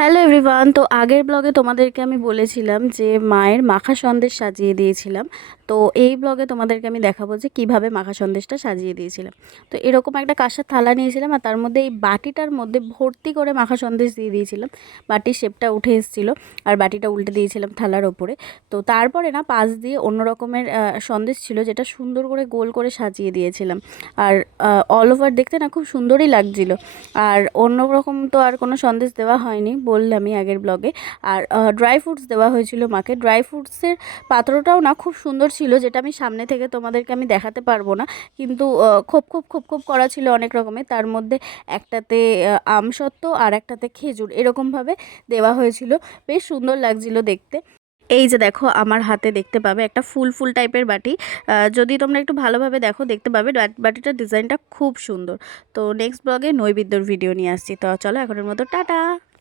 Hello everyone. তো আগের ব্লগে তোমাদেরকে আমি বলেছিলাম যে মায়ের মাখা সন্দেশ সাজিয়ে দিয়েছিলাম। তো এই ব্লগে তোমাদেরকে আমি দেখাবো যে কিভাবে মাখা সন্দেশটা সাজিয়ে দিয়েছিলাম। তো এরকম একটা কাঁসার থালা নিয়েছিলাম আর তার মধ্যে এই বাটিটার মধ্যে ভর্তি করে মাখা সন্দেশ দিয়ে দিয়েছিলাম। বাটির শেপটা উঠে এসেছিলো আর বাটিটা উল্টে দিয়েছিলাম থালার ওপরে। তো তারপরে না পাশ দিয়ে অন্য রকমের সন্দেশ ছিল, যেটা সুন্দর করে গোল করে সাজিয়ে দিয়েছিলাম। আর অল ওভার দেখতে না খুব সুন্দরই লাগছিলো। আর অন্য রকম তো আর কোনো সন্দেশ দেওয়া হয়নি, বললামই আগের ব্লগে। আর ড্রাই ফ্রুটস দেওয়া হয়েছিল মাকে। ড্রাই ফ্রুটসের পাত্রটাও না খুব সুন্দর ছিল, যেটা আমি সামনে থেকে তোমাদেরকে আমি দেখাতে পারবো না, কিন্তু খোপ খোপ খোপ খোপ করা ছিল অনেক রকমের। তার মধ্যে একটাতে আমসত্ত্ব আর একটাতে খেজুর এরকমভাবে দেওয়া হয়েছিল। বেশ সুন্দর লাগছিল দেখতে। এই যে দেখো আমার হাতে দেখতে পাবে একটা ফুল ফুল টাইপের বাটি। যদি তোমরা একটু ভালোভাবে দেখো দেখতে পাবে বাটিটার ডিজাইনটা খুব সুন্দর। তো নেক্সট ব্লগে নৈবেদ্যর ভিডিও নিয়ে আসছি। তো চলো এখনের মতো টাটা।